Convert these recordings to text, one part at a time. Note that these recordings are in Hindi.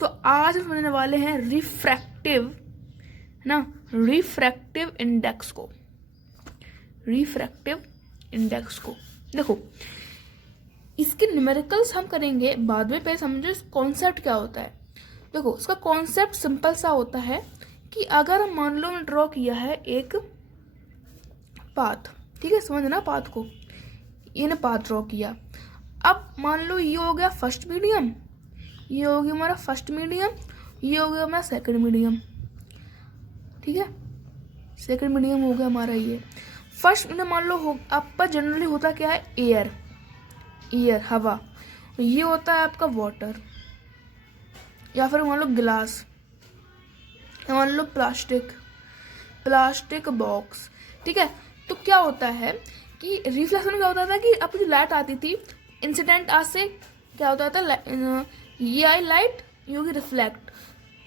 तो आज हम समझने वाले हैं रिफ्रैक्टिव, है ना, रिफ्रैक्टिव इंडेक्स को। रिफ्रैक्टिव इंडेक्स को देखो, इसके न्यूमेरिकल्स हम करेंगे बाद में, पहले समझो इस कॉन्सेप्ट क्या होता है। देखो इसका कॉन्सेप्ट सिंपल सा होता है कि अगर मान लो मैं ड्रॉ किया है एक पाथ, ठीक है, समझना पाथ को, ये ना पाथ ड्रॉ किया। अब मान लो ये हो गया फर्स्ट मीडियम, ये हो गया हमारा फर्स्ट मीडियम, ये हो गया हमारा सेकंड मीडियम, ठीक है, सेकंड मीडियम हो गया हमारा ये। फर्स्ट मीडियम मान लो हो आपका जनरली होता क्या है, एयर, एयर हवा, ये होता है आपका वाटर, या फिर मान लो ग्लास, मान लो प्लास्टिक, प्लास्टिक बॉक्स, ठीक है। तो क्या होता है कि रिफ्लेक्शन क्या होता था कि आपकी जो लाइट आती थी इंसिडेंट आज से क्या होता था, ये आई लाइट, ये होगी रिफ्लेक्ट,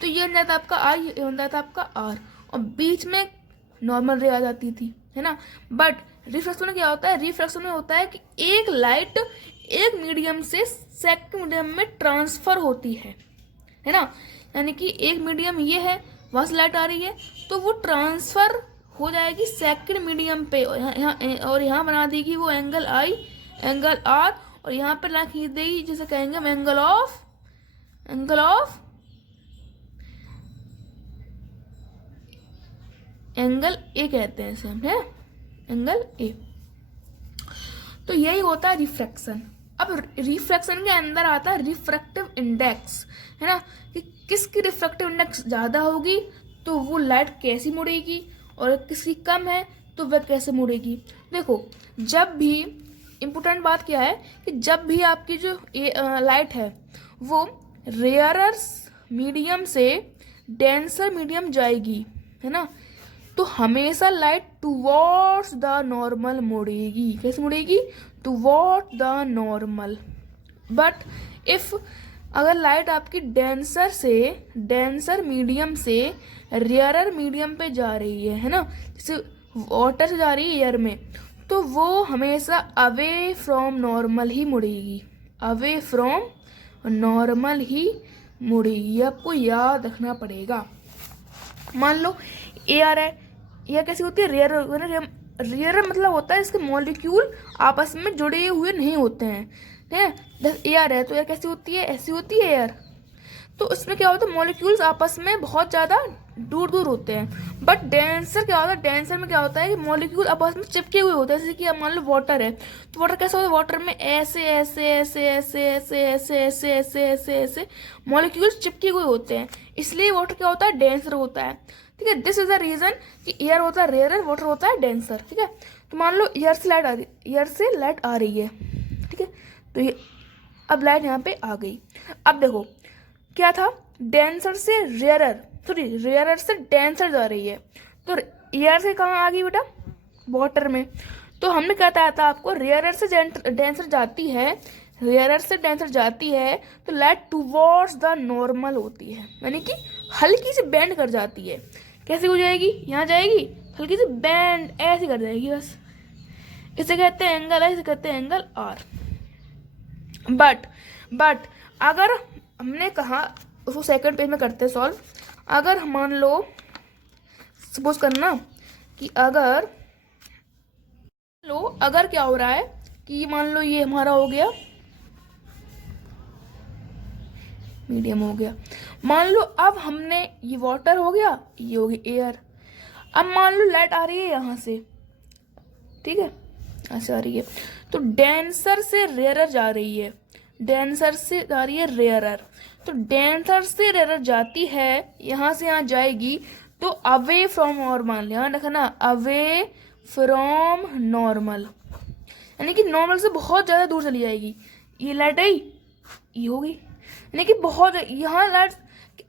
तो ये बन जाता आपका आई, ये बन जाता आपका आर, और बीच में नॉर्मल रे आ जाती थी, है ना। बट रिफ्लेक्शन में क्या होता है, रिफ्लेक्शन में होता है कि एक लाइट एक मीडियम से सेकंड मीडियम में ट्रांसफर होती है ना। यानी कि एक मीडियम ये है, वहां से लाइट आ रही है, तो वो ट्रांसफर हो जाएगी सेकंड मीडियम पे, और यहाँ बना देगी वो एंगल आई, एंगल आर, और यहाँ पर ला खींच देगी, जैसे कहेंगे हम एंगल ऑफ एंगल ए कहते हैं इसे हम, है एंगल ए। तो यही होता है रिफ्रैक्शन। अब रिफ्रैक्शन के अंदर आता है रिफ्रैक्टिव इंडेक्स, है ना, कि किसकी रिफ्रैक्टिव इंडेक्स ज़्यादा होगी तो वो लाइट कैसी मुड़ेगी, और किसकी कम है तो वह कैसे मुड़ेगी। देखो जब भी इम्पोर्टेंट बात क्या है कि जब भी आपकी जो लाइट है वो रेयरर मीडियम से डेंसर मीडियम जाएगी, है ना, तो हमेशा लाइट टुवर्ड्स द नॉर्मल मुड़ेगी। कैसे मुड़ेगी, towards the normal. But if अगर लाइट आपकी डेंसर मीडियम से रेयरर मीडियम पे जा रही है ना, जैसे वाटर से जा रही है एयर में, तो वो हमेशा अवे फ्रॉम नॉर्मल ही मुड़ेगी, अवे फ्रॉम नॉर्मल ही मुड़ेगी। आपको याद रखना पड़ेगा। मान लो एयर है, एयर कैसी होती है, रेयर, रेयर मतलब होता है इसके मॉलिक्यूल आपस में जुड़े हुए नहीं होते हैं, जैसे एयर है तो एयर कैसी होती है, ऐसी होती है एयर। तो इसमें क्या होता है, मॉलिक्यूल्स आपस में बहुत ज़्यादा दूर दूर होते हैं। बट डेंसर क्या होता है, डेंसर में क्या होता है कि मॉलिक्यूल आपस में चिपके हुए होते हैं। जैसे कि मान लो वाटर है, तो वाटर कैसा होता है, वाटर में ऐसे ऐसे ऐसे ऐसे ऐसे ऐसे ऐसे ऐसे ऐसे ऐसे मॉलिक्यूल्स चिपके हुए होते हैं, इसलिए वाटर क्या होता है, डेंसर होता है, ठीक है। दिस इज द रीजन कि एयर होता है रेयर, वाटर होता है डेंसर, ठीक है। तो मान लो एयर से लाइट आ रही है, ठीक है, तो ये अब लाइट यहाँ पे आ गई। अब देखो क्या था, डेंसर से रेयरर, सॉरी रेयरर से डेंसर जा रही है, तो एयर से कहाँ आ गई बेटा, वाटर में। तो हमने क्या बताया था आपको, रेयरर से डेंसर जाती है, रेयरर से डेंसर जाती है तो लाइट टुवर्ड्स द नॉर्मल होती है, यानी कि हल्की सी बेंड कर जाती है। कैसे हो जाएगी, यहाँ जाएगी हल्की सी बेंड ऐसे कर जाएगी बस, इसे कहते हैं एंगल आई, इसे कहते हैं एंगल आर। बट अगर हमने कहा उसको सेकंड पेज में करते हैं सॉल्व। अगर मान लो सपोज करना कि अगर क्या हो रहा है कि मान लो ये हमारा हो गया मीडियम, हो गया, मान लो अब हमने ये वाटर हो गया, ये हो गई एयर। अब मान लो लाइट आ रही है यहाँ से, ठीक है, ऐसे आ रही है, तो डेंसर से रेयरर जा रही है, डेंसर से जा रही है रेयरर, तो डेंसर से रेयरर जाती है, यहाँ से यहाँ जाएगी, तो अवे फ्रॉम नॉर्मल, यहाँ रखना अवे फ्रॉम नॉर्मल, यानी कि नॉर्मल से बहुत ज़्यादा दूर चली जाएगी। ये लाइट आई, ये हो गई, यानी कि बहुत, यहाँ लाइट,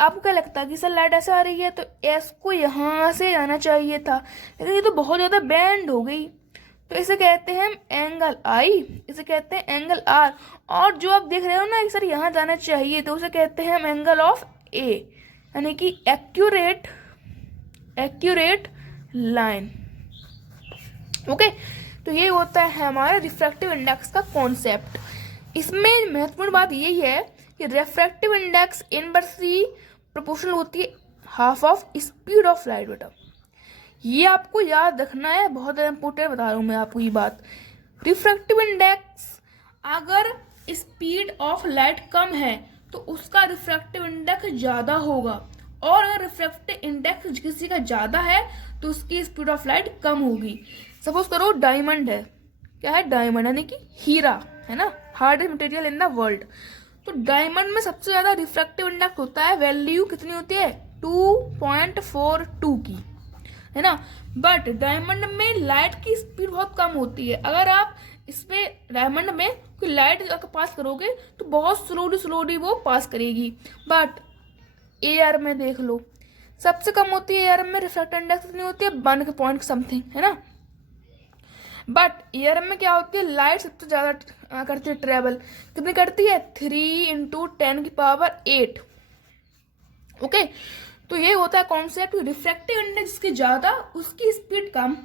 आपको क्या लगता है कि सर लाइट ऐसे आ रही है तो एस को यहाँ से आना चाहिए था, लेकिन ये तो बहुत ज़्यादा बैंड हो गई, तो इसे कहते हैं एंगल आई, इसे कहते हैं एंगल आर। और जो आप देख रहे हो ना कि सर यहाँ जाना चाहिए, तो उसे कहते हैं हम एंगल ऑफ ए, यानी कि एक्यूरेट लाइन। ओके, तो ये होता है हमारा रिफ्रैक्टिव इंडेक्स का कॉन्सेप्ट। इसमें महत्वपूर्ण बात यही है कि कि रिफ्रैक्टिव इंडेक्स इनवर्सली प्रोपोर्शनल होती है half of speed of light. बेटा ये आपको याद रखना है, बहुत इंपॉर्टेंट बता रहा हूँ मैं आपको ये बात। रिफ्रैक्टिव इंडेक्स अगर स्पीड ऑफ लाइट कम है तो उसका रिफ्रैक्टिव इंडेक्स ज़्यादा होगा, और अगर रिफ्रैक्टिव इंडेक्स किसी का ज़्यादा है तो उसकी स्पीड ऑफ लाइट कम होगी। सपोज करो डायमंड है, क्या है डायमंड यानी कि हीरा है ना, hardest material in the world. तो डायमंड में सबसे ज़्यादा रिफ्रैक्टिव इंडेक्स होता है, वैल्यू कितनी होती है 2.42 की, है ना। बट डायमंड में लाइट की स्पीड बहुत कम होती है। अगर आप इसमें डायमंड में कोई लाइट पास करोगे तो बहुत स्लोली वो पास करेगी। बट एयर में देख लो सबसे कम होती है, एयर में रिफ्रैक्टिव इंडेक्स कितनी होती है 1 पॉइंट समथिंग, है ना। बट एयर में क्या होती है, लाइट सबसे ज़्यादा करती है ट्रेवल, कितनी करती है 3 × 10⁸। ओके, तो ये होता है कॉन्सेप्ट, रिफ्रैक्टिव इंडेक्स जिसकी ज़्यादा उसकी स्पीड कम,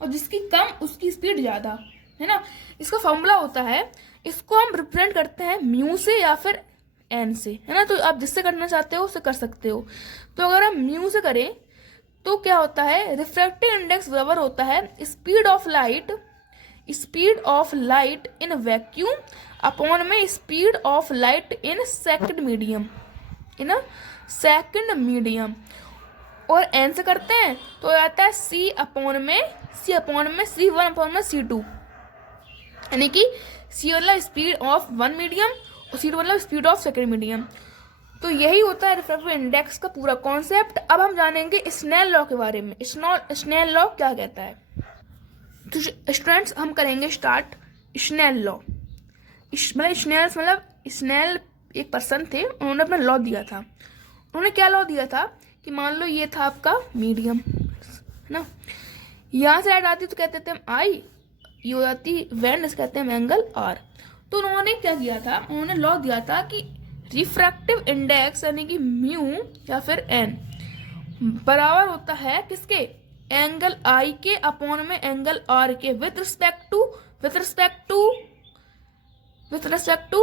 और जिसकी कम उसकी स्पीड ज़्यादा, है ना। इसका फॉर्मूला होता है, इसको हम रिप्रेजेंट करते हैं म्यू से या फिर एन से, है ना। तो आप जिससे करना चाहते हो उससे कर सकते हो। तो अगर हम म्यू से करें तो क्या होता है, रिफ्रैक्टिव इंडेक्स बराबर होता है speed of light in vacuum upon में speed of light in second medium, और एन से करते हैं तो आता है C/में C1/C2, यानी कि C मतलब स्पीड ऑफ वन मीडियम और C2 मतलब स्पीड ऑफ सेकंड मीडियम। तो यही होता है रिफ्रैक्टिव इंडेक्स का पूरा कॉन्सेप्ट। अब हम जानेंगे स्नेल लॉ के बारे में। स्नेल लॉ क्या कहता है, तो स्टूडेंट्स हम करेंगे स्टार्ट स्नेल लॉ। स्नेल एक पर्सन थे, उन्होंने अपना लॉ दिया था। उन्होंने क्या लॉ दिया था कि मान लो ये था आपका मीडियम, है ना, यहाँ से लाइट आती तो कहते थे हम आई, ये हो जाती वैन, इसे कहते हैं एंगल आर। तो उन्होंने क्या किया था, उन्होंने लॉ दिया था कि रिफ्रैक्टिव इंडेक्स यानी कि म्यू या फिर एन बराबर होता है किसके, एंगल आई के अपॉन में एंगल आर के, विथ रिस्पेक्ट टू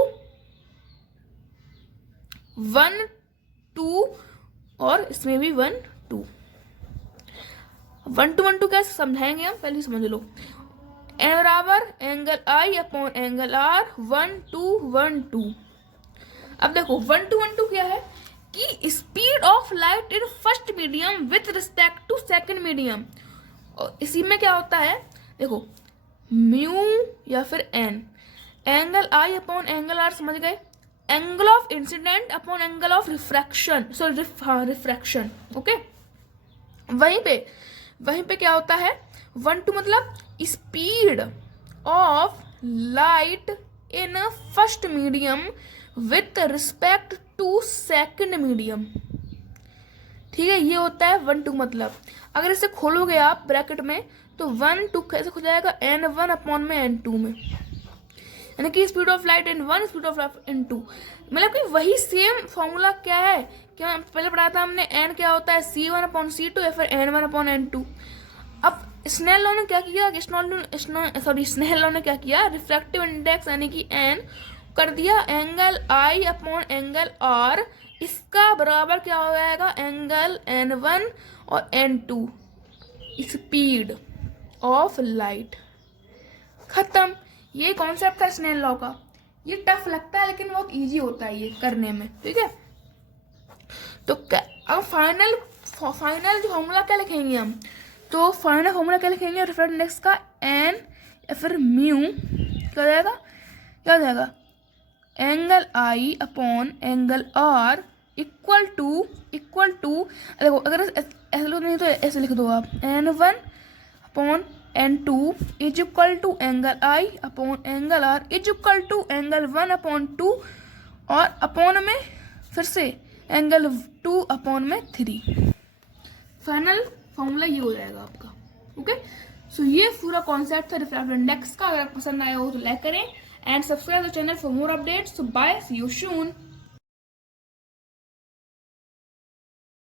1 2 और इसमें भी 1 2 1 2 कैसे समझाएंगे हम, पहले समझ लो। एन बराबर angle i upon angle r 1 2 1 2। अब देखो 1 2 1 2 क्या है कि speed of light in first medium with respect to second medium. और इसी में क्या होता है, देखो म्यू या फिर n, angle i upon angle r, समझ गए, angle of incidence upon angle of refraction, refraction. Okay, वहीं पे क्या होता है 1 2 मतलब speed of light in first medium with respect to second medium. ठीक है, ये होता है 1 2 मतलब। अगर इसे खोलोगे आप ब्रैकेट में तो 1 2 कैसे हो जाएगा, n1 अपॉन में n2 में, यानी कि speed of light in 1 speed of light इन 2, मतलब कि वही सेम फॉर्मूला क्या है, क्या पहले पढ़ा था हमने, n क्या होता है C1/C2 या फिर n1/n2। अब स्नेल लॉ ने क्या किया, स्नेल लॉ ने क्या किया, रिफ्रैक्टिव इंडेक्स यानी कि n कर दिया angle i upon angle r, इसका बराबर क्या हो जाएगा एंगल n1 और n2 स्पीड ऑफ लाइट। खत्म, ये कॉन्सेप्ट था स्नेल लॉ का। ये टफ लगता है लेकिन बहुत इजी होता है ये करने में, ठीक है। तो अब फाइनल जो फॉर्मूला क्या लिखेंगे हम, तो फाइनल फॉर्मूला क्या लिखेंगे रिफ्रैक्टिव इंडेक्स का, एन या फिर म्यू क्या हो जाएगा angle i upon angle r equal to देखो, अगर ऐसे लिखो नहीं तो ऐसे लिख दो आप, n1 upon n2 is equal to angle i upon angle r is equal to angle 1/2 और अपॉन में फिर से एंगल 2/3। फाइनल फॉर्मूला ये हो जाएगा आपका। ओके, सो ये पूरा कॉन्सेप्ट था रिफ्रैक्टिव इंडेक्स का। अगर पसंद आया हो तो लाइक करें and subscribe the channel for more updates. So bye, see you soon.